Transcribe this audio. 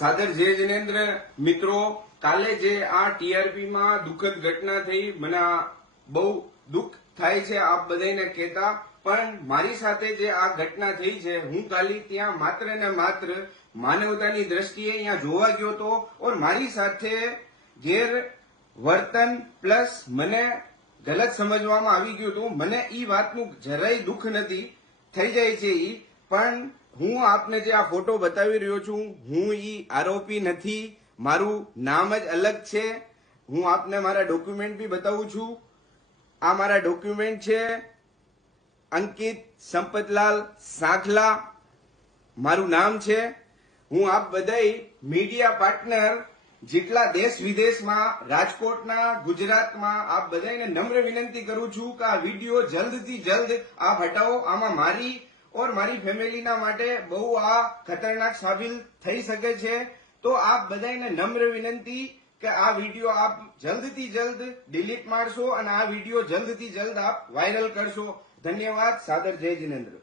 સાદર જય જિનેન્દ્ર મિત્રો, કાલે જે આ ટીઆરપી માં દુઃખદ ઘટના થઈ, મને બહુ દુઃખ થાય છે આપ બધાને કહેતા, પણ મારી સાથે જે આ ઘટના થઈ છે, હું ખાલી ત્યાં માત્ર ને માત્ર માનવતાની દ્રષ્ટિએ અહીંયા જોવા ગયો હતો ઓર મારી સાથે ગેરવર્તન પ્લસ મને ગલત સમજવામાં આવી ગયું હતું. મને ઈ વાતનું જરાય દુઃખ નથી, થઈ જાય છે ઈ, પણ હું આપને જે આ ફોટો બતાવી રહ્યો છું, હું ઈ આરોપી નથી, મારું નામ જ અલગ છે. હું આપને મારા ડોક્યુમેન્ટ બી બતાવું છું. આ મારા ડોક્યુમેન્ટ છે. અંકિત સંપતલાલ સાંખલા મારું નામ છે. હું આપ બધાય મીડિયા પાર્ટનર જેટલા દેશ વિદેશમાં, રાજકોટના, ગુજરાતમાં, આપ બધાને નમ્ર વિનંતી કરું છું કે આ વિડીયો જલ્દથી જલ્દ આપ હટાવો. આમાં મારી ઓર મારી ફેમિલીના માટે બહુ આ ખતરનાક સાબિત થઈ શકે છે. તો આપ બધાને નમ્ર વિનંતી કે આ વિડીયો આપ જલ્દથી જલ્દ ડિલીટ મારશો અને આ વિડીયો જલ્દથી જલ્દ આપ વાયરલ કરશો. ધન્યવાદ. સાદર જય જિનેન્દ્ર.